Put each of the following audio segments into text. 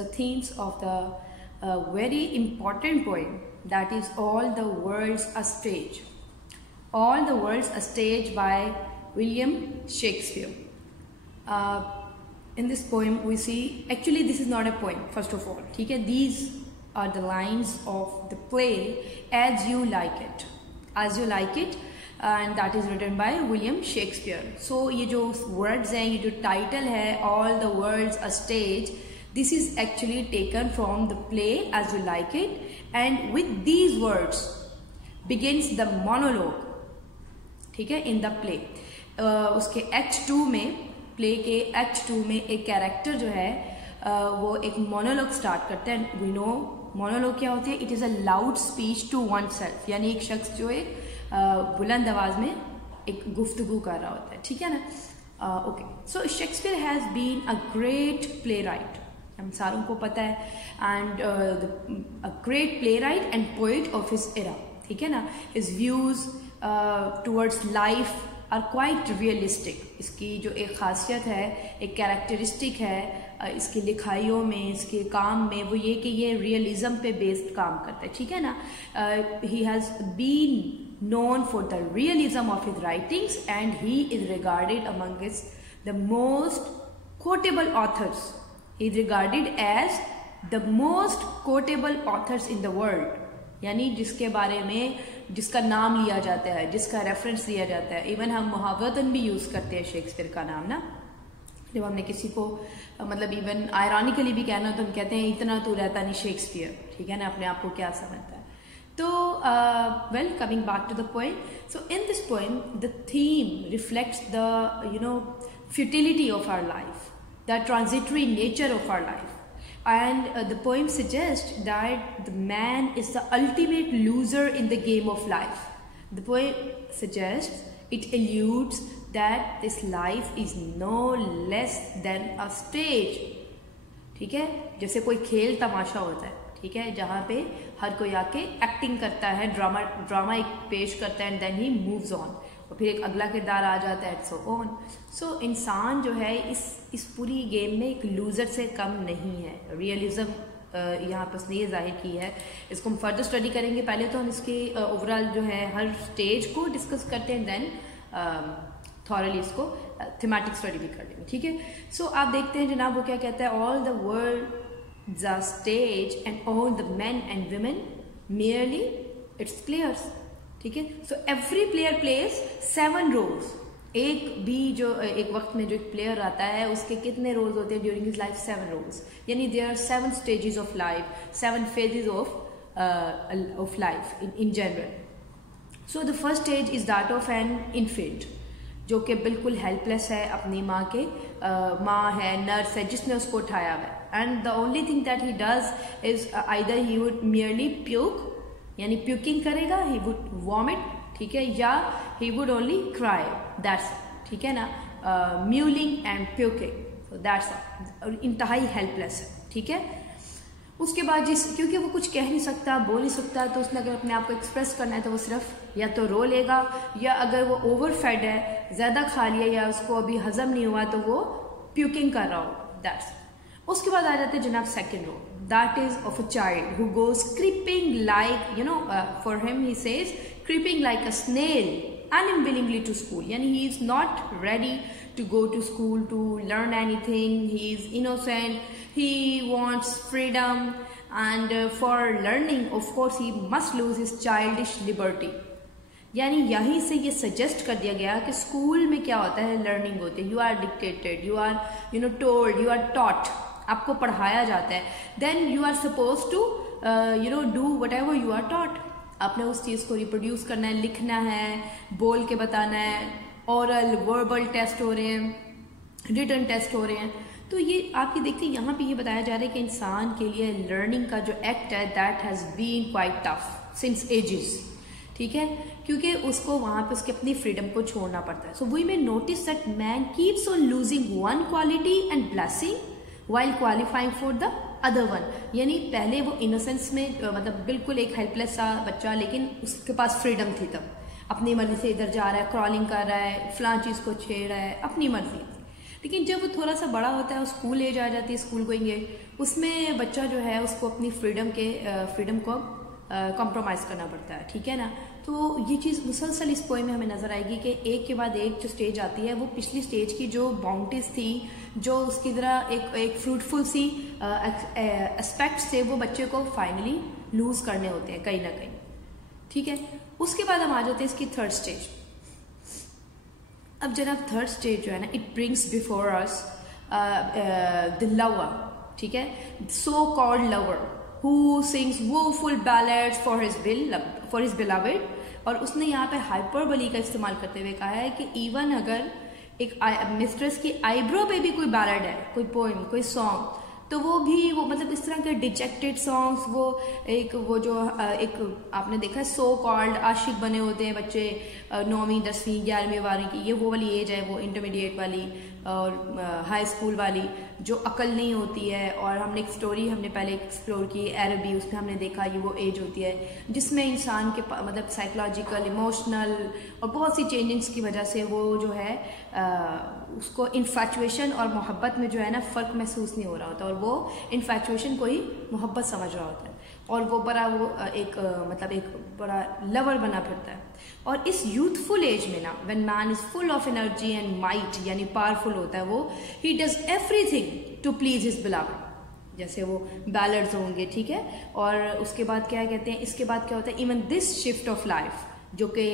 the themes of the very important poem, that is All the World's a Stage. All the World's a Stage by William Shakespeare. In this poem we see, actually this is not a poem first of all, okay? These are the lines of the play As You Like It. As You Like It, and that is written by William Shakespeare. So ये जो words हैं, ये जो title है All the World's a Stage, this is actually taken from the play As You Like It, and with these words begins the monologue, ठीक है, in the play. उसके Act 2 में, प्ले के Act 2 में एक कैरेक्टर जो है वो एक मोनोलॉग स्टार्ट करते हैं. वी नो मोनोलॉग क्या होती है? It is a loud speech to oneself, यानी एक शख्स जो एक बुलंद आवाज में एक गुफ्तगू कर रहा होता है, ठीक है ना. Okay, so Shakespeare has been a great playwright, हम सारों को पता है, and a great playwright and poet of his era, ठीक है ना. His views towards life are quite realistic. इसकी जो एक खासियत है, एक कैरेक्टरिस्टिक है इसकी लिखाइयों में, इसके काम में, वो ये कि ये रियलिज्म पे बेस्ड काम करता है, ठीक है ना. He has been known for the realism of his writings, and he is regarded among the most quotable authors. He is regarded as the most quotable authors in the world, यानी जिसके बारे में, जिसका नाम लिया जाता है, जिसका रेफरेंस लिया जाता है. इवन हम मुहावरतन भी यूज करते हैं शेक्सपियर का नाम ना, जब हमने किसी को मतलब इवन आयरॉनिकली भी कहना तो हम कहते हैं इतना तो रहता नहीं शेक्सपियर, ठीक है ना, अपने आप को क्या समझता है. So, coming back to the poem. So, in this poem, the theme reflects the, futility of our life, the transitory nature of our life. And the poem suggests that the man is the ultimate loser in the game of life. The poem suggests, it alludes that this life is no less than a stage. ठीक है, जैसे कोई खेल तमाशा होता है, ठीक है, जहाँ पे हर कोई आके एक्टिंग करता है, ड्रामा एक पेश करता है, and then he moves on, और फिर एक अगला किरदार आ जाता है, सो ऑन. सो इंसान जो है इस पूरी गेम में एक लूजर से कम नहीं है. रियलिज्म यहाँ पर उसने ये जाहिर की है. इसको हम फर्दर स्टडी करेंगे. पहले तो हम इसके ओवरऑल जो है हर स्टेज को डिस्कस करते हैं, देन थॉरली इसको थीमेटिक स्टडी भी कर लेंगे, ठीक है. सो आप देखते हैं जनाब वो क्या कहता है, all the world the stage and all the men and women merely its players, ठीक है. So every player plays 7 roles. एक भी जो एक वक्त में जो एक प्लेयर आता है उसके कितने रोल्स होते हैं ड्यूरिंग हिज लाइफ? 7 रोल्स, यानी there are 7 stages of life, 7 phases of life in general. So the first stage is that of an infant, जो कि बिल्कुल हेल्पलेस है अपनी माँ के, माँ है, नर्स है जिसने उसको उठाया हुआ है. And the only thing that he does is either he would merely puke, यानी puking करेगा, he would vomit, ठीक है, या he would only cry, that's it, ठीक है ना. Mewling and puking, so that's it. इंतहाई हेल्पलेस है, ठीक है. उसके बाद क्योंकि वो कुछ कह नहीं सकता, बोल नहीं सकता, तो उसने अगर अपने आप को एक्सप्रेस करना है तो वो सिर्फ या तो रो लेगा, या अगर वो ओवरफेड है, ज़्यादा खा लिया या उसको अभी हजम नहीं हुआ तो वो प्यूकिंग कर रहा होगा, दैट्स. उसके बाद आ जाते हैं जनाब second role, that is of a child who goes creeping like, for him he says creeping like a snail unwillingly to school, यानी he is not ready to go to school to learn anything. He is innocent, he wants freedom, and for learning of course he must lose his childish liberty. यानी यहीं से ये suggest कर दिया गया कि school में क्या होता है, लर्निंग होती है, you are dictated, you are told, you are taught, आपको पढ़ाया जाता है, then you are suppose to do whatever you are taught. आपने उस चीज़ को रिप्रोड्यूस करना है, लिखना है, बोल के बताना है, ओरल वर्बल टेस्ट हो रहे हैं, रिटन टेस्ट हो रहे हैं. तो ये आपकी देखते हैं यहाँ पे ये बताया जा रहा है कि इंसान के लिए लर्निंग का जो एक्ट है that has been quite tough since ages, ठीक है, क्योंकि उसको वहाँ पे उसकी अपनी फ्रीडम को छोड़ना पड़ता है. So we may notice that man keeps on losing one quality and blessing while qualifying for the other one. यानी पहले वो इनोसेंस में मतलब बिल्कुल एक हेल्पलेस सा बच्चा, लेकिन उसके पास फ्रीडम थी, तब अपनी मर्जी से इधर जा रहा है, क्रॉलिंग कर रहा है, फलां चीज़ को छेड़ रहा है, अपनी मर्जी. लेकिन जब वो थोड़ा सा बड़ा होता है, स्कूल एज आ जाती है, स्कूल गोइंग एज, उसमें बच्चा जो है उसको अपनी फ्रीडम को कॉम्प्रोमाइज़ करना पड़ता है, ठीक है ना। तो ये चीज़ मुसलसल इस पोएम में हमें नज़र आएगी कि एक के बाद एक जो स्टेज आती है वो पिछली स्टेज की जो बाउंड्रीज थी, जो उसकी तरह एक फ्रूटफुल सी एस्पेक्ट्स थे, वो बच्चे को फाइनली लूज़ करने होते हैं कहीं ना कहीं, ठीक है। उसके बाद हम आ जाते हैं इसकी थर्ड स्टेज। अब जनाब थर्ड स्टेज जो है ना, it brings before us the lover, ठीक है, so called lover who sings woeful ballads for his beloved। और उसने यहाँ पे हाइपरबोली का इस्तेमाल करते हुए कहा है कि इवन अगर एक मिस्ट्रेस की आईब्रो पे भी कोई बैलेड है, कोई पोएम, कोई सॉन्ग, तो वो भी वो मतलब इस तरह के डिजेक्टेड सॉन्ग्स, वो जो आपने देखा है सो कॉल्ड आशिक बने होते हैं बच्चे 9वीं 10वीं 11वीं 12वीं की, ये वो वाली एज है, वो इंटरमीडिएट वाली और हाई स्कूल वाली, जो अकल नहीं होती है। और हमने एक स्टोरी पहले एक्सप्लोर की अरबी, उसमें हमने देखा ये वो एज होती है जिसमें इंसान के मतलब साइकोलॉजिकल, इमोशनल और बहुत सी चेंजेस की वजह से वो जो है उसको इन्फैचुएशन और मोहब्बत में जो है ना फ़र्क महसूस नहीं हो रहा होता, और वो इन्फैचुएशन को ही मोहब्बत समझ रहा होता है, और वो बड़ा एक बड़ा लवर बना फिरता है। और इस यूथफुल एज में ना, when man is full of energy and might, यानी पावरफुल होता है वो, he does everything to please his beloved, जैसे वो बैलड्स होंगे, ठीक है। और उसके बाद क्या कहते हैं, इसके बाद क्या होता है, even this shift of life जो कि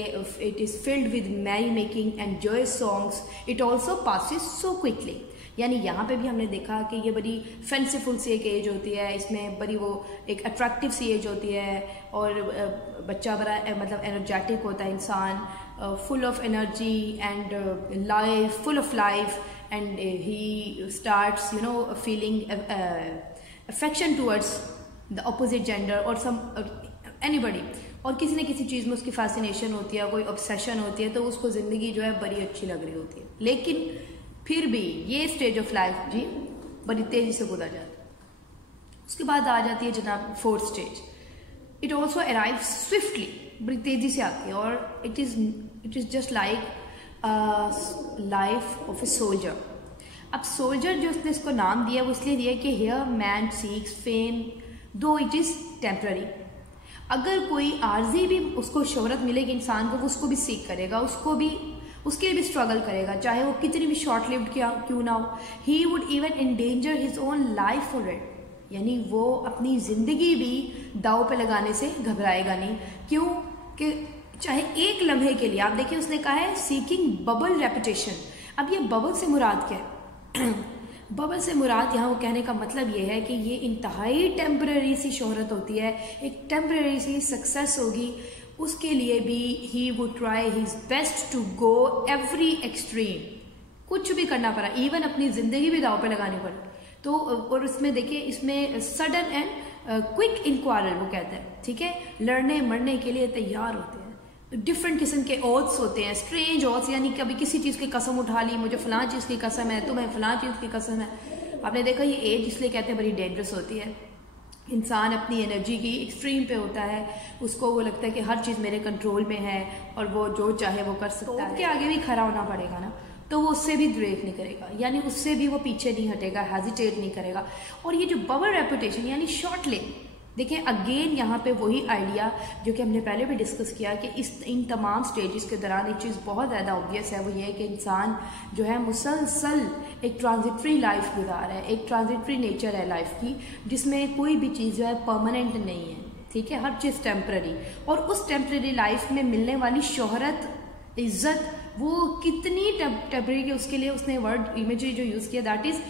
it is filled with merry making and joyous songs, it also passes so quickly. यानी यहाँ पे भी हमने देखा कि ये बड़ी फैंसीफुल सी एक एज होती है, इसमें बड़ी वो एक अट्रैक्टिव सी एज होती है, और बच्चा बड़ा मतलब एनर्जेटिक होता है इंसान, full of energy and life, full of life, and he starts feeling affection towards the opposite gender और सम एनीबडी, और किसी न किसी चीज़ में उसकी फैसिनेशन होती है, कोई ऑब्सेशन होती है, तो उसको ज़िंदगी जो है बड़ी अच्छी लग रही होती है। लेकिन फिर भी ये स्टेज ऑफ लाइफ जी बड़ी तेजी से गुजर जाती है। उसके बाद आ जाती है जनाब fourth stage. It also arrive swiftly, बड़ी तेजी से आती है, और it is just like life of a soldier. अब सोल्जर जो उसने इसको नाम दिया वो इसलिए दिया कि हियर मैन सीक्स फेम दो इट इज टेम्पररी। अगर कोई आर्जी भी उसको शोहरत मिलेगी इंसान को, वो उसको भी सीख करेगा, उसके लिए भी स्ट्रगल करेगा, चाहे वो कितनी भी शॉर्ट लिव्ड क्यों ना हो। He would even endanger his own life for it, यानी वो अपनी जिंदगी भी दाव पे लगाने से घबराएगा नहीं। क्यों कि चाहे एक लम्हे के लिए, आप देखिए उसने कहा है सीकिंग बबल रेपुटेशन। अब ये बबल से मुराद क्या है? बबल से मुराद यहाँ वो कहने का मतलब ये है कि ये इंतहाई टेम्पररी सी शोहरत होती है, एक टेम्पररी सी सक्सेस होगी, उसके लिए भी he would try his best to go every extreme, कुछ भी करना पड़ा, इवन अपनी जिंदगी भी दाव पे लगानी पड़ी। तो और इसमें देखिए, इसमें सडन एंड क्विक इनक्वायरल वो कहते हैं, ठीक है, लड़ने मरने के लिए तैयार होते हैं। डिफरेंट किस्म के ओथ्स होते हैं, स्ट्रेंज ओथ्स, यानी कभी किसी चीज़ की कसम उठा ली, मुझे फलां चीज़ की कसम है, तुम्हें फलां चीज़ की कसम है। आपने देखा ये एज इसलिए कहते हैं बड़ी डेंजरस होती है। इंसान अपनी एनर्जी की एक्सट्रीम पे होता है, उसको वो लगता है कि हर चीज़ मेरे कंट्रोल में है और वो जो चाहे वो कर सकता है। उसके आगे भी खड़ा होना पड़ेगा ना, तो वो उससे भी ब्रेक नहीं करेगा, यानी उससे भी वो पीछे नहीं हटेगा, हेजिटेट नहीं करेगा। और ये जो बबल रेपुटेशन यानी शॉर्ट लिव, देखिए अगेन यहाँ पे वही आइडिया जो कि हमने पहले भी डिस्कस किया कि इन तमाम स्टेजेस के दौरान एक चीज़ बहुत ज़्यादा ऑब्वियस है, वो ये है कि इंसान जो है मुसलसल एक ट्रांजिटरी लाइफ गुजार है, एक ट्रांजिटरी नेचर है लाइफ की, जिसमें कोई भी चीज़ जो है परमानेंट नहीं है, ठीक है, हर चीज़ टेम्पररी। और उस टेम्पररी लाइफ में मिलने वाली शोहरत, इज्जत, वो कितनी टेम्पररी की, उसके लिए उसने वर्ड इमेजरी जो यूज़ किया दैट इज़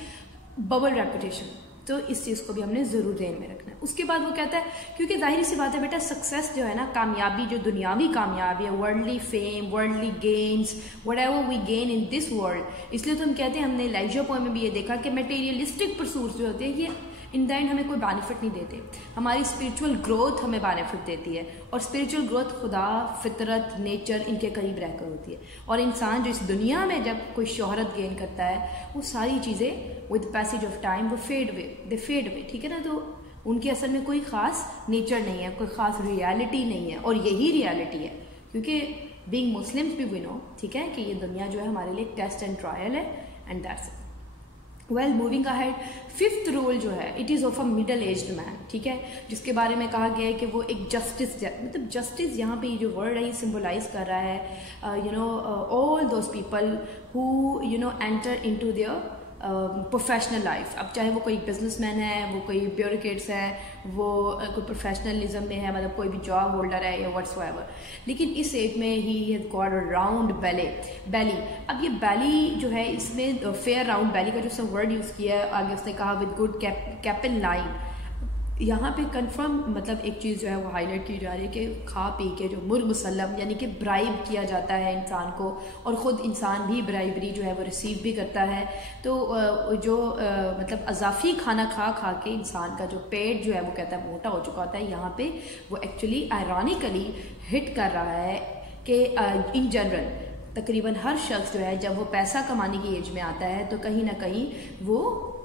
बबल रेपुटेशन। तो इस चीज़ को भी हमने ज़रूर ध्यान में रखना है। उसके बाद वो कहता है, क्योंकि जाहिर सी बात है बेटा, सक्सेस जो है ना, कामयाबी जो दुनियावी कामयाबी है, worldly fame, worldly gains, whatever we gain in this world, इसलिए तो हम कहते हैं, हमने लेजर पोएम में भी ये देखा कि मटेरियलिस्टिक परसूट्स जो होते हैं ये इन द एंड हमें कोई बेनिफिट नहीं देते, हमारी स्पिरिचुअल ग्रोथ हमें बेनिफिट देती है। और स्पिरिचुअल ग्रोथ खुदा, फितरत, नेचर, इनके करीब रहकर होती है। और इंसान जो इस दुनिया में जब कोई शोहरत गेन करता है, वो सारी चीज़ें विद पैसेज ऑफ टाइम वो दे फेड अवे, ठीक है ना। तो उनके असल में कोई ख़ास नेचर नहीं है, कोई ख़ास रियलिटी नहीं है, और यही रियलिटी है। क्योंकि बीइंग मुस्लिम्स भी वी नो, ठीक है, कि ये दुनिया जो है हमारे लिए टेस्ट एंड ट्रायल है, and that's it. Well moving ahead, fifth role जो है it is of a middle aged man, ठीक है, जिसके बारे में कहा गया है कि वो एक जस्टिस, मतलब जस्टिस यहाँ पे जो वर्ड है ये सिम्बोलाइज कर रहा है you know all those people who you know enter into their professional life. अब चाहे वो कोई बिजनेसमैन है, वो कोई ब्यूरोक्रेट्स है, वो कोई प्रोफेशनलिज्म में है, मतलब कोई भी जॉब होल्डर है या व्हाट्सएवर, लेकिन इस एज में he has got a round belly. अब ये बैली जो है इसमें फेयर राउंड बैली का जो उसने वर्ड यूज़ किया है, आगे उसने कहा विद गुड कैपिन लाइन। यहाँ पे कंफर्म मतलब एक चीज़ जो है वो हाईलाइट की जा रही है कि खा पी के जो मुसल्लम यानी कि ब्राइब किया जाता है इंसान को, और ख़ुद इंसान भी ब्राइबरी जो है वो रिसीव भी करता है। तो जो मतलब अजाफी खाना खा खा के इंसान का जो पेट जो है वो कहता है मोटा हो चुका होता है, यहाँ पे वो एक्चुअली आयरॉनिकली हिट कर रहा है कि इन जनरल तकरीबन हर शख्स जो है जब वो पैसा कमाने की एज में आता है तो कहीं ना कहीं वो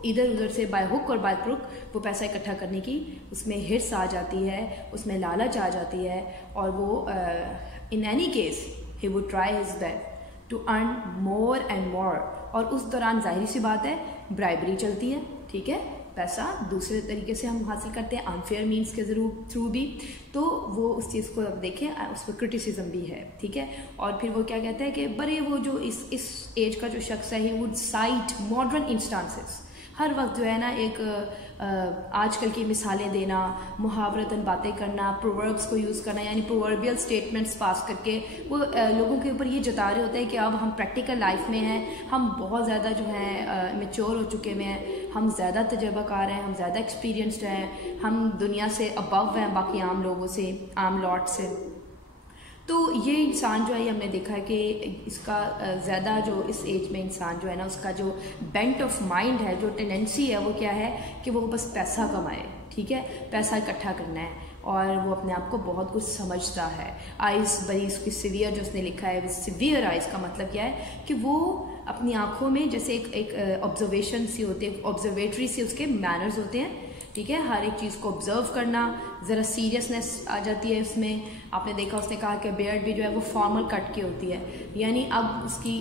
इधर उधर से बाय हुक और बाय क्रुक वो पैसा इकट्ठा करने की उसमें हिर्स आ जाती है, उसमें लालच आ जाती है, और वो in any case he would try his best to earn more and more. और उस दौरान जाहिर सी बात है ब्राइबरी चलती है, ठीक है, पैसा दूसरे तरीके से हम हासिल करते हैं अनफेयर मीन्स के थ्रू भी, तो वो उस चीज़ को अब देखें उस पर क्रिटिसिज्म भी है, ठीक है। और फिर वो क्या कहते हैं कि बड़े वो जो इस एज का जो शख्स है he would cite modern instances, हर वक्त जो है ना एक आजकल की मिसालें देना, मुहावरतन बातें करना, प्रोवर्ब्स को यूज़ करना, यानी प्रोवर्बियल स्टेटमेंट्स पास करके वो लोगों के ऊपर ये जता रहे होते हैं कि अब हम प्रैक्टिकल लाइफ में हैं, हम बहुत ज़्यादा जो है मैच्योर हो चुके हैं, हम ज़्यादा तजर्बाकार हैं, हम ज़्यादा एक्सपीरियंस्ड हैं, हम दुनिया से अबव हैं बाकी आम लोगों से, आम लॉट से। तो ये इंसान जो है हमने देखा है कि इसका ज़्यादा जो इस एज में इंसान जो है ना उसका जो बेंट ऑफ माइंड है, जो टेंडेंसी है वो क्या है कि वो बस पैसा कमाए, ठीक है, पैसा इकट्ठा करना है, और वो अपने आप को बहुत कुछ समझता है। आइज़ बड़ी उसकी सिवियर जो उसने लिखा है, सिवियर आइज़ का मतलब क्या है कि वो अपनी आँखों में जैसे एक ऑब्जर्वेशन सी होती है, ऑब्जर्वेटरी से उसके मैनर्स होते हैं, ठीक है, हर एक चीज़ को ऑब्जर्व करना, ज़रा सीरियसनेस आ जाती है उसमें। आपने देखा उसने कहा कि बियर्ड भी जो है वो फॉर्मल कट की होती है, यानी अब उसकी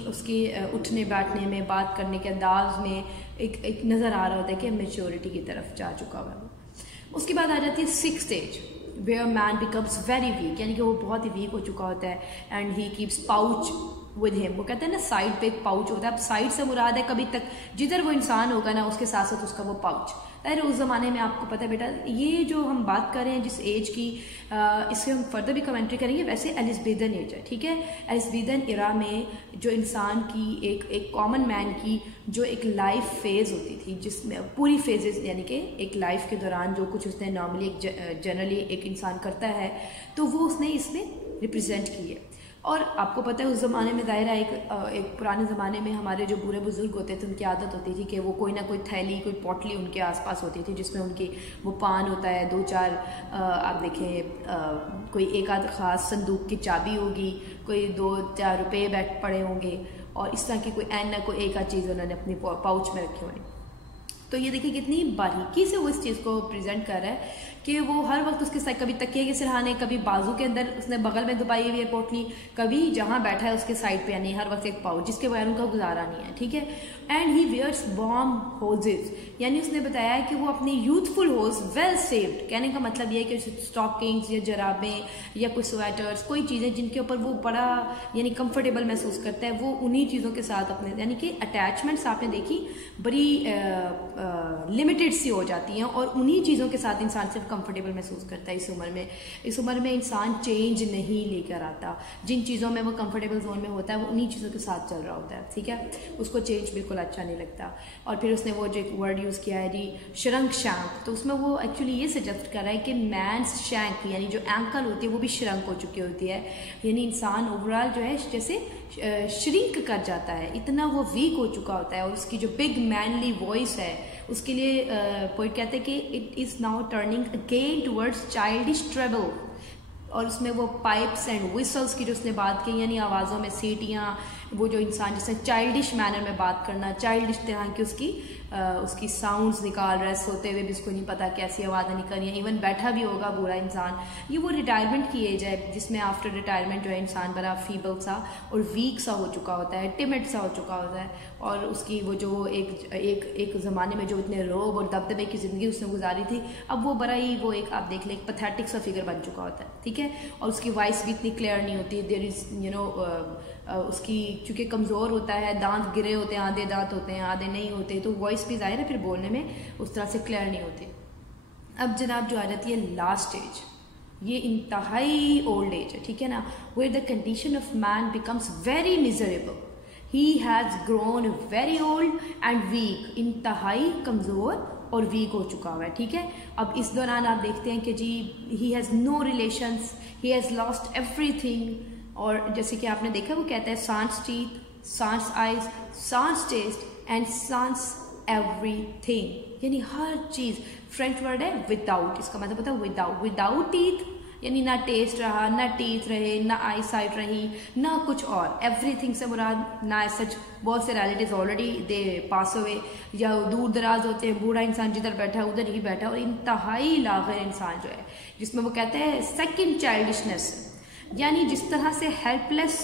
उठने बैठने में, बात करने के अंदाज में एक नज़र आ रहा होता है कि मेच्योरिटी की तरफ जा चुका हुआ है। उसके बाद आ जाती है sixth stage where man becomes very weak, यानी कि वो बहुत ही वीक हो चुका होता है, and he keeps pouch with him. वो कहते हैं ना साइड पे एक पाउच होता है, अब साइड से मुराद है कभी तक जिधर वो इंसान होगा ना उसके साथ साथ उसका वो पाउच। अरे उस ज़माने में आपको पता है बेटा, ये जो हम बात कर रहे हैं जिस एज की, इससे हम फर्दर भी कमेंट्री करेंगे, वैसे एलिज़ाबेथन एज है, ठीक है। एलिज़ाबेथन इरा में जो इंसान की एक कॉमन मैन की जो एक लाइफ फेज़ होती थी, जिसमें पूरी फेजेस यानी कि एक लाइफ के दौरान जो कुछ उसने नॉर्मली जनरली एक इंसान करता है तो वो उसने इसमें रिप्रेजेंट की है। और आपको पता है उस ज़माने में दायरा एक पुराने ज़माने में हमारे जो बूढ़े बुजुर्ग होते थे उनकी आदत होती थी कि वो कोई ना कोई थैली, कोई पोटली उनके आसपास होती थी जिसमें उनकी वो पान होता है, 2-4 आप देखें कोई एक आध ख़ास संदूक की चाबी होगी, कोई 2-4 रुपये बैठ पड़े होंगे, और इस तरह की कोई एन ना कोई एक आध चीज़ उन्होंने अपनी पाउच में रखी होनी। तो ये देखिए कितनी बारीकी से वो इस चीज़ को प्रेजेंट कर रहा है कि वो हर वक्त उसके साथ कभी तकिए के सिरहाने, कभी बाजू के अंदर उसने बगल में दबाई हुई है पोटली, कभी जहाँ बैठा है उसके साइड पे, यानी हर वक्त एक पाउच जिसके बगैर उनका गुजारा नहीं है, ठीक है। एंड ही वियर्स वार्म होजेज, यानी उसने बताया है कि वो अपनी यूथफुल होज वेल सेव्ड, कहने का मतलब ये है कि स्टॉकिंग्स या जराबें या कोई स्वेटर्स, कोई चीज़ें जिनके ऊपर वो बड़ा यानी कंफर्टेबल महसूस करता है, वो उन्हीं चीज़ों के साथ अपने यानी कि अटैचमेंट्स आपने देखी बड़ी लिमिटेड सी हो जाती हैं, और उन्हीं चीज़ों के साथ इंसान सिर्फ कंफर्टेबल महसूस करता है। इस उम्र में इंसान चेंज नहीं लेकर आता, जिन चीज़ों में वो कंफर्टेबल जोन में होता है वो उन्हीं चीज़ों के साथ चल रहा होता है, ठीक है, उसको चेंज बिल्कुल अच्छा नहीं लगता। और फिर उसने वो जो एक वर्ड यूज़ किया है जी श्रंक शैंक, तो उसमें वो एक्चुअली ये सजेस्ट कर रहा है कि मैंस शैंक यानी जो एंकल होती है वो भी श्रंक हो चुकी होती है, यानी इंसान ओवरऑल जो है जैसे श्रिंक कर जाता है, इतना वो वीक हो चुका होता है। और उसकी जो बिग मैनली वॉइस है उसके लिए पोइट कहते हैं कि it is now turning again towards childish treble. और उसमें वो पाइप्स एंड विसल्स की जो उसने बात की, यानी आवाज़ों में सीटियाँ वो जो इंसान जैसे चाइल्डिश मैनर में बात करना, चाइल्डिश तरह की उसकी साउंड्स निकाल रहा है, सोते हुए भी उसको नहीं पता कैसी आवाज़ें निकल रही हैं, इवन बैठा भी होगा बुरा इंसान। ये वो रिटायरमेंट की एज है जिसमें आफ्टर रिटायरमेंट जो है इंसान बड़ा फीबल सा और वीक सा हो चुका होता है, टिमिड सा हो चुका होता है, और उसकी वो जो एक ज़माने में जो इतने रोब और दबदबे की ज़िंदगी उसने गुजारी थी, अब वो बड़ा ही वो एक आप देख लें एक पैथेटिक सा फिगर बन चुका होता है, ठीक है। और उसकी वॉइस भी इतनी क्लियर नहीं होती, देयर इज़ उसकी चूँकि कमज़ोर होता है, दांत गिरे होते हैं, आधे दांत होते हैं आधे नहीं होते, तो वॉइस भी ज़ाहिर है फिर बोलने में उस तरह से क्लियर नहीं होती। अब जनाब जो आ जाती है लास्ट स्टेज, ये इंतहाई ओल्ड एज है, ठीक है ना, where the condition of man becomes very miserable, he has grown very old and weak, इंतहाई कमज़ोर और वीक हो चुका हुआ है, ठीक है। अब इस दौरान आप देखते हैं कि जी he has no relations, he has lost everything, और जैसे कि आपने देखा वो कहता है सांस टीथ, सांस आइज, सांस टेस्ट एंड सांस एवरीथिंग, यानी हर चीज़। फ्रेंच वर्ड है विदाउट, इसका मतलब होता है विदाउट, विदाउट टीथ यानी ना टेस्ट रहा, ना टीथ रहे, ना आई साइट रही, ना कुछ और। एवरीथिंग से मुराद ना सच बहुत से रिलेटिव्स ऑलरेडी दे पास हुए, या दूर दराज होते हैं, बूढ़ा इंसान जिधर बैठा है उधर ही बैठा, और इंतहाई लाग़िर इंसान जो है जिसमें वो कहते हैं सेकंड चाइल्डिशनेस, यानी जिस तरह से हेल्पलेस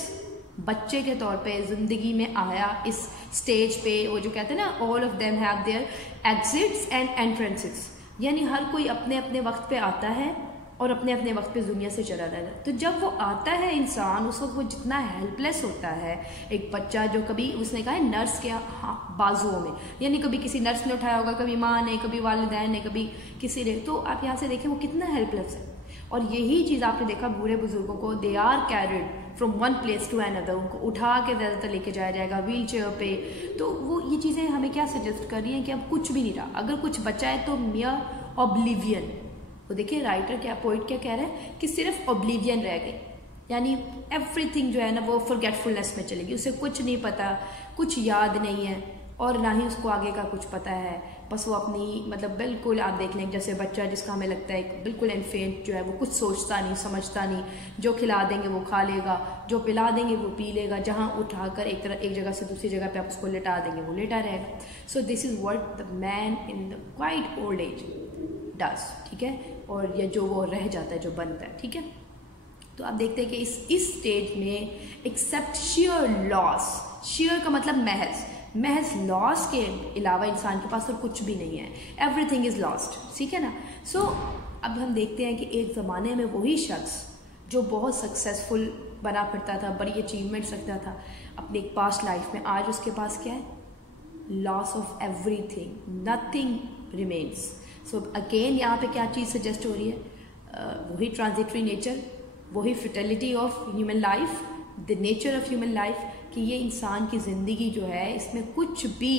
बच्चे के तौर पे ज़िंदगी में आया इस स्टेज पे, वो जो कहते हैं ना all of them have their exits and entrances, यानी हर कोई अपने अपने वक्त पे आता है और अपने अपने वक्त पे दुनिया से चला जाता है। तो जब वो आता है इंसान, उस वक्त वो जितना हेल्पलेस होता है, एक बच्चा जो कभी उसने कहा है नर्स के बाजुओं में, यानी कभी किसी नर्स ने उठाया होगा, कभी माँ ने, कभी वालिदैन ने, कभी किसी ने, तो आप यहाँ से देखें वो कितना हेल्पलेस है। और यही चीज़ आपने देखा बूढ़े बुजुर्गों को, they are carried from one place to another, उनको उठा के ज़्यादातर लेके जाया जाएगा व्हील चेयर पे। तो वो ये चीज़ें हमें क्या सजेस्ट कर रही हैं कि अब कुछ भी नहीं रहा, अगर कुछ बचा है तो मियर ऑब्लिवियन। वो देखिए राइटर क्या, पोइट क्या कह रहा है कि सिर्फ ऑब्लिवियन रह गई, यानी एवरीथिंग जो है ना वो फॉरगेटफुलनेस में चलेगी, उसे कुछ नहीं पता, कुछ याद नहीं है, और ना ही उसको आगे का कुछ पता है, बस वो अपनी मतलब बिल्कुल आप देख लें जैसे बच्चा जिसका हमें लगता है बिल्कुल इन्फेंट जो है वो कुछ सोचता नहीं समझता नहीं, जो खिला देंगे वो खा लेगा, जो पिला देंगे वो पी लेगा, जहाँ उठाकर एक जगह से दूसरी जगह पे आप उसको लेटा देंगे वो लेटा रहेगा। So this is what the man in the quite old age does, ठीक है, और ये जो वो रह जाता है, जो बनता है, ठीक है। तो आप देखते हैं कि इस स्टेज में एक्सेप्ट शेयर लॉस, शेयर का मतलब महज लॉस के अलावा इंसान के पास और कुछ भी नहीं है, एवरीथिंग इज लॉस्ट, ठीक है ना। सो अब हम देखते हैं कि एक ज़माने में वही शख्स जो बहुत सक्सेसफुल बना फिरता था, बड़ी अचीवमेंट्स रखता था अपनी एक पास्ट लाइफ में, आज उसके पास क्या है, loss of everything, nothing remains. So again यहाँ पे क्या चीज़ सजेस्ट हो रही है, वही ट्रांजिटरी नेचर, वही futility of human life, the nature of human life, कि ये इंसान की ज़िंदगी जो है इसमें कुछ भी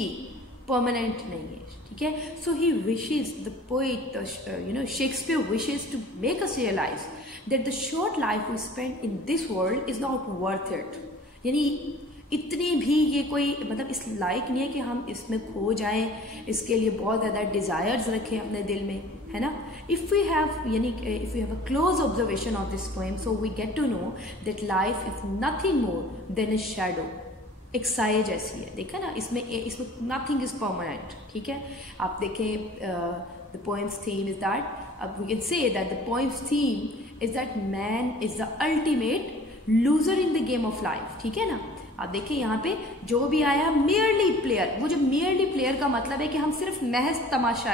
परमानेंट नहीं है, ठीक है। So he wishes, the poet Shakespeare wishes to make us realise that the short life we spend in this world is not worth it, यानी इतनी भी ये कोई मतलब इस लायक नहीं है कि हम इसमें खो जाएं, इसके लिए बहुत ज़्यादा डिज़ायर्स रखें अपने दिल में, है ना। If we have a close observation of this poem, so we get to know that life is nothing more than a shadow, एक साये जैसी है, देखा ना, इसमें नथिंग इज परमानेंट, ठीक है। आप देखें the poem's theme is that, अब we can say that the poem's theme is that man is the ultimate loser in the game of life, ठीक है ना। आप देखिए यहाँ पे जो भी आया मेयरली प्लेयर, वो जो मेयरली प्लेयर का मतलब है कि हम सिर्फ महज तमाशा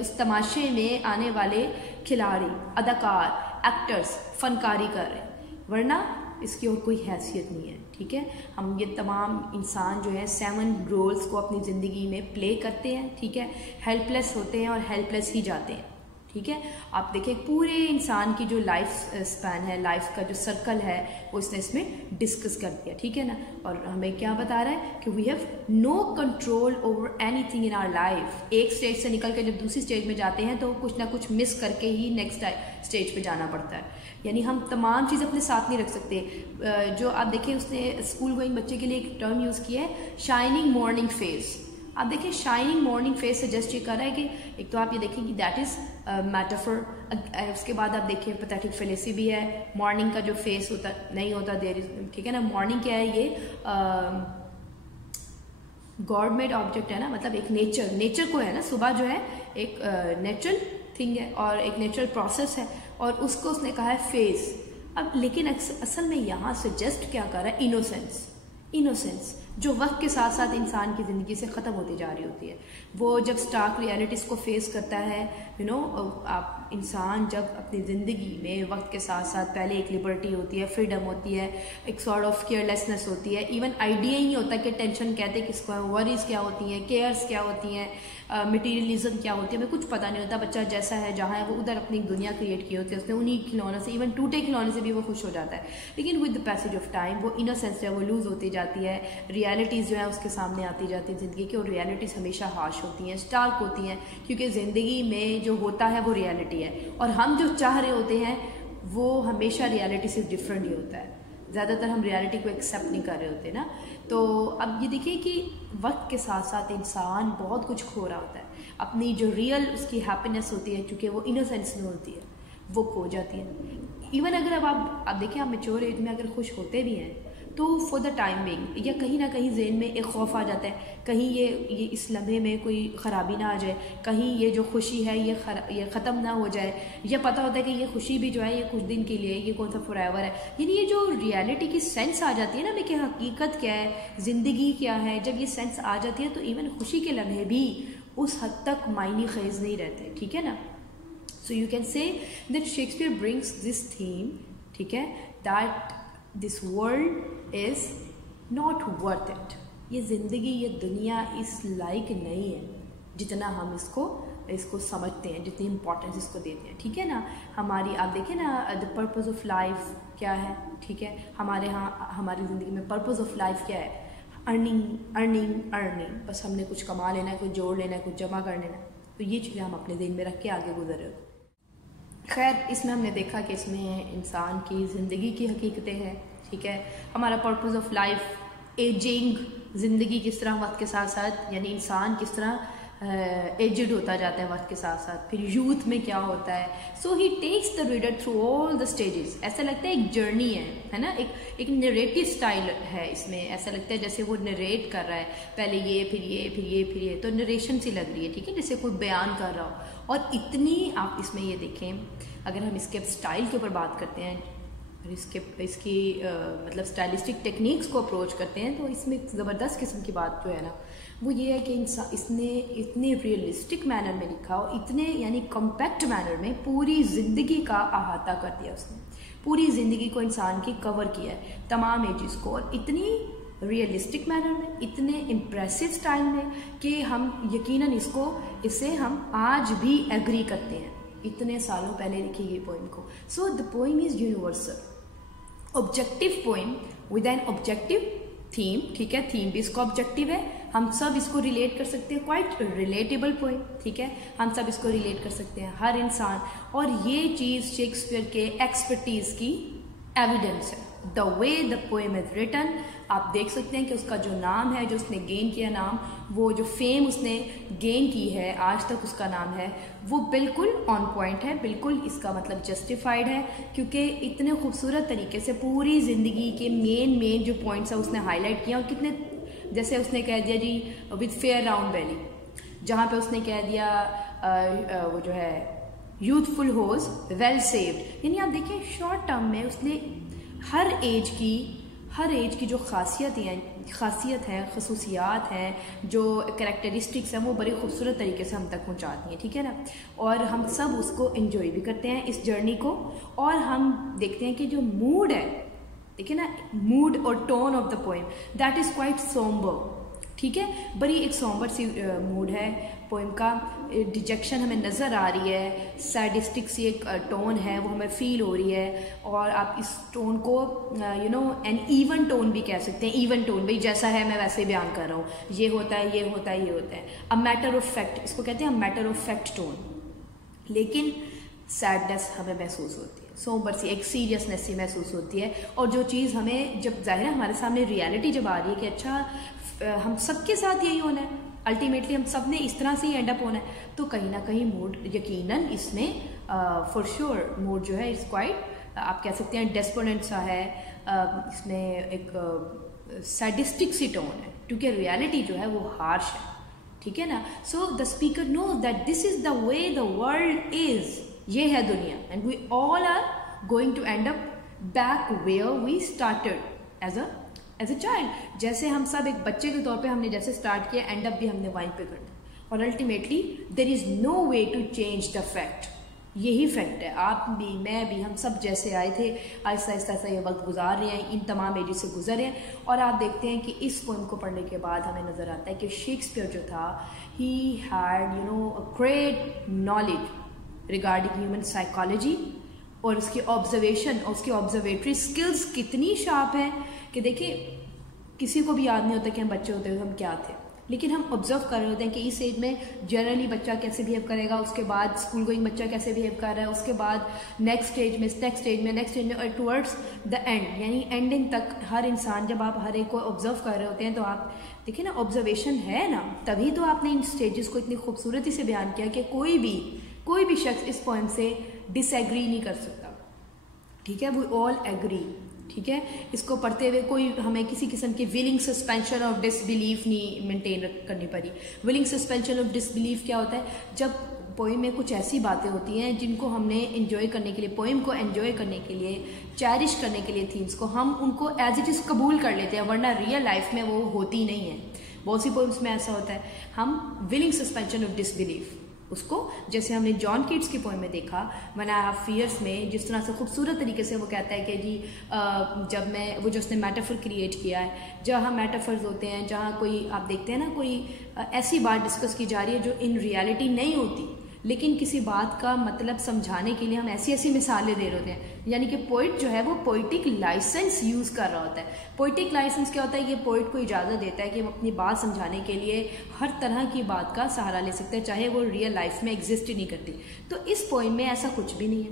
उस तमाशे में आने वाले खिलाड़ी, अदाकार, एक्टर्स फनकारी कर रहे हैं, वरना इसकी और कोई हैसियत नहीं है, ठीक है। हम ये तमाम इंसान जो है 7 रोल्स को अपनी ज़िंदगी में प्ले करते हैं, ठीक है, हेल्पलेस होते हैं और हेल्पलेस ही जाते हैं, ठीक है। आप देखें पूरे इंसान की जो लाइफ स्पैन है, लाइफ का जो सर्कल है, वो इसने इसमें डिस्कस कर दिया, ठीक है ना। और हमें क्या बता रहा है कि we have no control over anything in our life. एक स्टेज से निकल के जब दूसरी स्टेज में जाते हैं तो कुछ ना कुछ मिस करके ही नेक्स्ट स्टेज पे जाना पड़ता है, यानी हम तमाम चीज़ अपने साथ नहीं रख सकते। जो आप देखें उसने स्कूल गोइंग बच्चे के लिए एक टर्म यूज़ किया है, शाइनिंग मॉर्निंग फेज, आप देखिए शाइनिंग मॉर्निंग फेस सजेस्ट ये कर रहा है कि एक तो आप ये देखें कि दैट इज मेटाफर, उसके बाद आप देखिए पैथेटिक फेलेसी भी है, मॉर्निंग का जो फेस होता नहीं होता देयर इज, ठीक है ना। मॉर्निंग क्या है, ये गॉड मेड ऑब्जेक्ट है ना, मतलब एक नेचर को है ना, सुबह जो है एक नेचुरल थिंग है और एक नेचुरल प्रोसेस है, और उसको उसने कहा है फेस। अब लेकिन असल में यहाँ सजेस्ट क्या कर रहा है, इनोसेंस जो वक्त के साथ साथ इंसान की ज़िंदगी से ख़त्म होती जा रही होती है। वो जब स्टार्क रियलिटीज़ को फेस करता है, आप इंसान जब अपनी ज़िंदगी में वक्त के साथ साथ पहले एक लिबर्टी होती है, फ्रीडम होती है, एक सॉर्ट ऑफ केयरलेसनेस होती है, इवन आइडिया ही नहीं होता कि टेंशन कहते किसको है, वरीज क्या होती हैं, केयर्स क्या होती हैं, मटीरियलिज्म क्या होती है, हमें कुछ पता नहीं होता। बच्चा जैसा है जहाँ है वो उधर अपनी दुनिया क्रिएट की होती है, उसने उन्हीं खिलौनों से, इवन टूटे खिलौने से भी वो खुश हो जाता है। लेकिन with the passage of time वो इनोसेंस जो है वो लूज़ होती जाती है, रियलिटीज़ जो है उसके सामने आती जाती है ज़िंदगी की, और रियलिटीज़ हमेशा हार्श होती हैं, स्टार्क होती हैं, क्योंकि ज़िंदगी में जो होता है वो रियलिटी है, और हम जो चाह रहे होते हैं वो हमेशा रियलिटी से डिफरेंट ही होता है। ज़्यादातर हम रियलिटी को एक्सेप्ट नहीं कर रहे होते ना। तो अब ये देखिए कि वक्त के साथ साथ इंसान बहुत कुछ खो रहा होता है, अपनी जो रियल उसकी हैप्पीनेस होती है, चूँकि वो इनोसेंस में होती है, वो खो जाती है। इवन अगर अब आप देखिए, आप मेच्योर एज में अगर खुश होते भी हैं तो फॉर द टाइम बिंग या कहीं ना कहीं ज़हन में एक खौफ आ जाता है, कहीं ये इस लम्हे में कोई ख़राबी ना आ जाए, कहीं ये जो खुशी है ये ख़त्म ना हो जाए। ये पता होता है कि ये खुशी भी जो है ये कुछ दिन के लिए, ये कौन सा फॉरएवर है। यानी ये जो रियलिटी की सेंस आ जाती है ना, मैं कि हकीकत क्या है, ज़िंदगी क्या है, जब ये सेंस आ जाती है तो इवन खुशी के लम्हे भी उस हद तक मायने ख़ेज़ नहीं रहते, ठीक है ना। So you can say that Shakespeare brings this theme, ठीक है, that this world is not worth it. ये ज़िंदगी, ये दुनिया इस लायक नहीं है जितना हम इसको समझते हैं, जितनी इम्पोर्टेंस इसको देते हैं, ठीक है ना। हमारी आप देखें ना, द पर्पज़ ऑफ लाइफ क्या है, ठीक है, हमारे यहाँ हमारी ज़िंदगी में पर्पज़ ऑफ लाइफ क्या है, अर्निंग, बस हमने कुछ कमा लेना है, कुछ जोड़ लेना है, कुछ जमा कर लेना है। तो ये चीज़ें हम अपने दिन में रख के आगे गुजर रहे हो। खैर, इसमें हमने देखा कि इसमें इंसान की ज़िंदगी की हकीकतें हैं, ठीक है, हमारा पर्पज़ ऑफ लाइफ, एजिंग, ज़िंदगी किस तरह वक्त के साथ साथ, यानी इंसान किस तरह एजड होता जाता है वक्त के साथ साथ, फिर यूथ में क्या होता है। So he takes the reader through all the stages. ऐसा लगता है एक जर्नी है ना, एक नरेटिव स्टाइल है इसमें, ऐसा लगता है जैसे वो नरेट कर रहा है, पहले ये फिर ये फिर ये फिर ये, तो नरेशन सी लग रही है, ठीक है, जैसे कोई बयान कर रहा हो। और इतनी आप इसमें ये देखें, अगर हम इसके स्टाइल के ऊपर बात करते हैं और इसकी मतलब स्टाइलिस्टिक टेक्निक्स को अप्रोच करते हैं, तो इसमें एक ज़बरदस्त किस्म की बात जो है ना वो ये है कि इसने इतने रियलिस्टिक मैनर में लिखा और इतने यानी कॉम्पैक्ट मैनर में पूरी ज़िंदगी का अहाता कर दिया। उसने पूरी ज़िंदगी को इंसान की कवर किया है, तमाम एजेस को, और इतनी रियलिस्टिक मैनर में, इतने इम्प्रेसिव स्टाइल में कि हम यकीनन इससे हम आज भी एग्री करते हैं, इतने सालों पहले लिखी गई पोइम को। So the poem is universal, objective poem with an objective theme, ठीक है, थीम भी इसका ऑब्जेक्टिव है, हम सब इसको रिलेट कर सकते हैं, क्वाइट रिलेटेबल पोइम, ठीक है, हम सब इसको रिलेट कर सकते हैं, हर इंसान। और ये चीज़ शेक्सपियर के एक्सपर्टीज़ की एविडेंस है। The way the poem is written, आप देख सकते हैं कि उसका जो नाम है, जो उसने गेन किया नाम, वो जो फेम उसने गेन की है आज तक उसका नाम है, वो बिल्कुल ऑन पॉइंट है, बिल्कुल इसका मतलब जस्टिफाइड है, क्योंकि इतने खूबसूरत तरीके से पूरी ज़िंदगी के मेन जो पॉइंट्स है उसने हाईलाइट किया। और कितने, जैसे उसने कह दिया जी विद फेयर राउंड बेली, जहाँ पे उसने कह दिया वो जो है यूथफुल होज वेल सेव्ड, यानी आप देखिए शॉर्ट टर्म में उसने हर एज की जो खासियत हैं, खसूसियात हैं, जो कैरेक्टरिस्टिक्स हैं, वो बड़ी खूबसूरत तरीके से हम तक पहुंचाती हैं, ठीक है ना। और हम सब उसको एंजॉय भी करते हैं इस जर्नी को। और हम देखते हैं कि जो मूड है, देखिए ना, मूड और tone of the poem that is quite sombre, ठीक है, बड़ी एक सोम्बर सी मूड है पोएम का। डिजेक्शन हमें नज़र आ रही है, सैडिस्टिक सी एक टोन है वो हमें फील हो रही है। और आप इस टोन को एन इवन टोन भी कह सकते हैं। इवन टोन, भाई जैसा है मैं वैसे बयान कर रहा हूँ, ये होता है, ये होता है, ये होता है। अ मैटर ऑफ फैक्ट, इसको कहते हैं मैटर ऑफ फैक्ट टोन। लेकिन सैडनेस हमें महसूस होती है, सोबर सी एक सीरियसनेस सी महसूस होती है। और जो चीज़ हमें, जब ज़ाहिर है हमारे सामने रियलिटी जब आ रही है कि अच्छा हम सबके साथ यही होना है, अल्टीमेटली हम सब ने इस तरह से ही एंड अप होना है। तो कहीं ना कहीं मूड यकीनन इसमें फॉर श्योर मूड जो है इट्स क्वाइट आप कह सकते हैं डेस्पोनेंट सा है, इसमें एक सैडिस्टिक सी टोन है, क्योंकि रियलिटी जो है वो हार्श है, ठीक है ना। So the speaker knows that this is the way the world is, ये है दुनिया, and we all are going to end up back where we started as a child. जैसे हम सब एक बच्चे के तौर पे हमने जैसे स्टार्ट किया, एंड अप भी हमने वहीं पे करना, और ultimately there is no way to change the fact. यही फैक्ट है, आप भी मैं भी हम सब जैसे आए थे आहिस्ता आहिस्ता ये वक्त गुजार रहे हैं, इन तमाम एजेस से गुजर रहे हैं। और आप देखते हैं कि इस पोएम को पढ़ने के बाद हमें नज़र आता है कि शेक्सपियर जो था he had you know a great knowledge regarding human psychology, और उसकी ऑब्जर्वेशन और उसकी ऑब्जर्वेटरी स्किल्स कितनी शार्प है कि देखिए किसी को भी याद नहीं होता कि हम बच्चे होते हुए हम क्या थे, लेकिन हम ऑब्जर्व कर रहे होते हैं कि इस एज में जनरली बच्चा कैसे बिहेव करेगा, उसके बाद स्कूल गोइंग बच्चा कैसे बिहेव कर रहा है, उसके बाद नेक्स्ट स्टेज में और टुवर्ड्स द एंड, यानी एंडिंग तक हर इंसान, जब आप हर एक को ऑब्जर्व कर रहे होते हैं तो आप देखिए ना ऑब्जर्वेशन है ना, तभी तो आपने इन स्टेजेस को इतनी खूबसूरती से बयान किया कि कोई भी शख्स इस पोएम से डिसएग्री नहीं कर सकता, ठीक है, वी ऑल एग्री, ठीक है। इसको पढ़ते हुए कोई हमें किसी किस्म की विलिंग सस्पेंशन ऑफ डिसबिलीफ नहीं मेंटेन करनी पड़ी। विलिंग सस्पेंशन ऑफ डिसबिलीफ क्या होता है, जब पोएम में कुछ ऐसी बातें होती हैं जिनको हमने एंजॉय करने के लिए, पोएम को एंजॉय करने के लिए, चेरिश करने के लिए थीम्स को, हम उनको एज इट इज़ कबूल कर लेते हैं, वरना रियल लाइफ में वो होती नहीं है। बहुत सी पोएम्स में ऐसा होता है, हम विलिंग सस्पेंशन ऑफ डिसबिलीफ उसको, जैसे हमने जॉन कीट्स की पोएम में देखा व्हेन आई हैव फियर्स में, जिस तरह से खूबसूरत तरीके से वो कहता है कि जी जब मैं, वो जो उसने मेटाफर क्रिएट किया है, जहाँ मेटाफर्स होते हैं, जहाँ कोई आप देखते हैं ना कोई ऐसी बात डिस्कस की जा रही है जो इन रियलिटी नहीं होती, लेकिन किसी बात का मतलब समझाने के लिए हम ऐसी ऐसी मिसालें दे रहे होते हैं, यानी कि पोइट जो है वो पोइटिक लाइसेंस यूज़ कर रहा होता है। पोइटिक लाइसेंस क्या होता है, ये पोइट को इजाज़त देता है कि वो अपनी बात समझाने के लिए हर तरह की बात का सहारा ले सकता है, चाहे वो रियल लाइफ में एग्जिस्ट ही नहीं करती। तो इस पोइम में ऐसा कुछ भी नहीं है,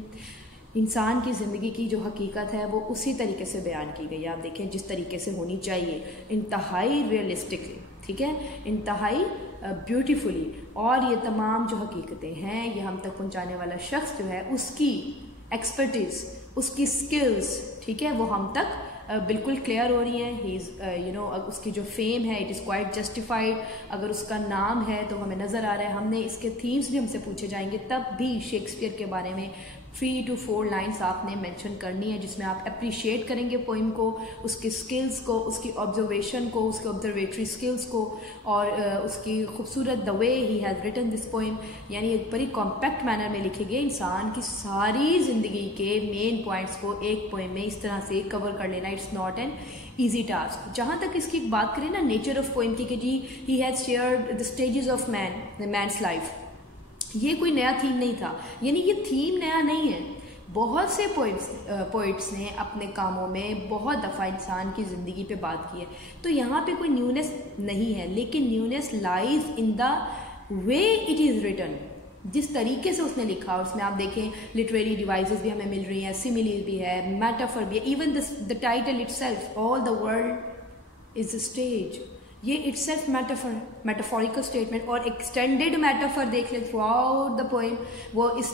इंसान की ज़िंदगी की जो हकीकत है वो उसी तरीके से बयान की गई है। आप देखें जिस तरीके से होनी चाहिए, इंतहाई रियलिस्टिकली, ठीक है, इंतहाई ब्यूटीफुली, और ये तमाम जो हकीकतें हैं ये हम तक पहुंचाने वाला शख्स जो है उसकी एक्सपर्टीज, उसकी स्किल्स, ठीक है, वो हम तक बिल्कुल क्लियर हो रही हैं। ही इज़ यू नो उसकी जो फेम है इट इज़ क्वाइट जस्टिफाइड, अगर उसका नाम है तो हमें नज़र आ रहा है। हमने इसके थीम्स भी हमसे पूछे जाएंगे, तब भी शेक्सपियर के बारे में 3 to 4 लाइन्स आपने मेंशन करनी है, जिसमें आप अप्रिशिएट करेंगे पोइम को, उसके स्किल्स को, उसकी ऑब्जर्वेशन को, उसके ऑब्जर्वेटरी स्किल्स को, और उसकी खूबसूरत the way he has written this poem, यानी एक बड़ी कॉम्पैक्ट मैनर में लिखे गए इंसान की सारी ज़िंदगी के मेन पॉइंट्स को एक पोइम में इस तरह से कवर कर लेना, it's not an easy task. जहाँ तक इसकी बात करें ना नेचर ऑफ पोइम की कि जी he has shared the stages of man's life, ये कोई नया थीम नहीं था, यानी ये थीम नया नहीं है। बहुत से पोइट्स ने अपने कामों में बहुत दफ़ा इंसान की ज़िंदगी पे बात की है, तो यहाँ पे कोई न्यूनेस नहीं है, लेकिन newness lies in the way it is written, जिस तरीके से उसने लिखा। और उसमें आप देखें लिटरेरी डिवाइसेस भी हमें मिल रही हैं, सिमिलीज भी है, मेटाफर भी है, even the title itself, all the world is a stage, ये इटसेल्फ मेटाफोरिकल स्टेटमेंट, और एक्सटेंडेड मेटाफर देख ले थ्रू आउट द पोएम, वो इस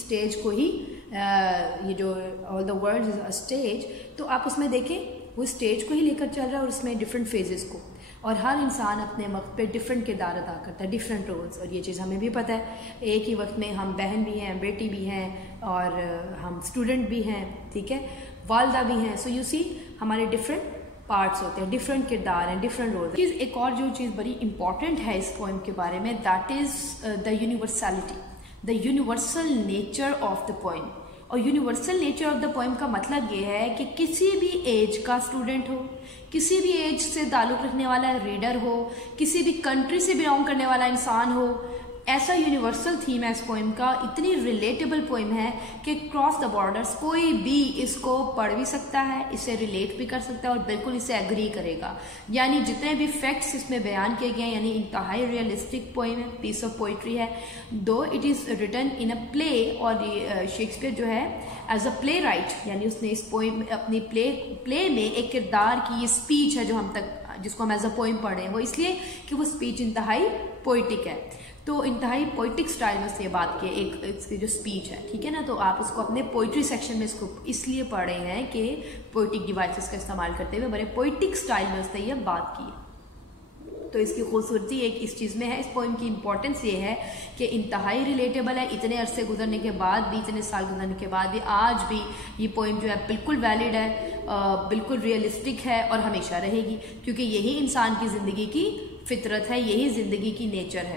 स्टेज को ही ये जो all the world is a stage, तो आप उसमें देखें वो स्टेज को ही लेकर चल रहा है, और उसमें डिफरेंट फेजेस को, और हर इंसान अपने वक्त पे डिफरेंट किरदार अदा करता है, डिफरेंट रोल्स, और ये चीज़ हमें भी पता है। एक ही वक्त में हम बहन भी हैं, बेटी भी हैं, और हम स्टूडेंट भी हैं, ठीक है, वालदा भी हैं। सो यू सी हमारे डिफरेंट पार्ट्स होते हैं, डिफरेंट किरदार हैं, डिफरेंट रोल्स। एक और जो चीज़ बड़ी इंपॉर्टेंट है इस पोएम के बारे में, that is the universality, the universal nature of the poem. और universal nature of the poem का मतलब ये है कि किसी भी एज का स्टूडेंट हो, किसी भी एज से ताल्लुक़ रखने वाला रीडर हो, किसी भी कंट्री से बिलोंग करने वाला इंसान हो, ऐसा यूनिवर्सल थीम है इस पोएम का, इतनी रिलेटेबल पोएम है कि क्रॉस द बॉर्डर्स कोई भी इसको पढ़ भी सकता है, इसे रिलेट भी कर सकता है, और बिल्कुल इसे एग्री करेगा। यानी जितने भी फैक्ट्स इसमें बयान किए गए हैं, यानी इंतहाई रियलिस्टिक पोएम है, पीस ऑफ पोइट्री है, though it is written in a play. और शेक्सपियर जो है एज अ प्ले राइट, यानी उसने इस पोएम अपनी प्ले में एक किरदार की ये स्पीच है जो हम तक जिसको हम एज अ पोइम पढ़ रहे हैं, वो इसलिए कि वो स्पीच इंतहाई पोइटिक है। तो इंतहाई पोइटिक स्टाइल में उसने ये बात की, एक इसकी जो स्पीच है, ठीक है ना, तो आप उसको अपने पोइट्री सेक्शन में इसको इसलिए पढ़ रहे हैं कि पोइटिक डिवाइसेस का इस्तेमाल करते हुए बड़े पोइटिक स्टाइल में उसने ये बात की। तो इसकी खूबसूरती एक इस चीज़ में है, इस पोइम की इंपॉर्टेंस ये है कि इंतहाई रिलेटेबल है, इतने अरसे गुजरने के बाद भी, इतने साल गुजरने के बाद भी आज भी ये पोइम जो है बिल्कुल वैलिड है, बिल्कुल रियलिस्टिक है और हमेशा रहेगी, क्योंकि यही इंसान की ज़िंदगी की फितरत है, यही ज़िंदगी की नेचर है।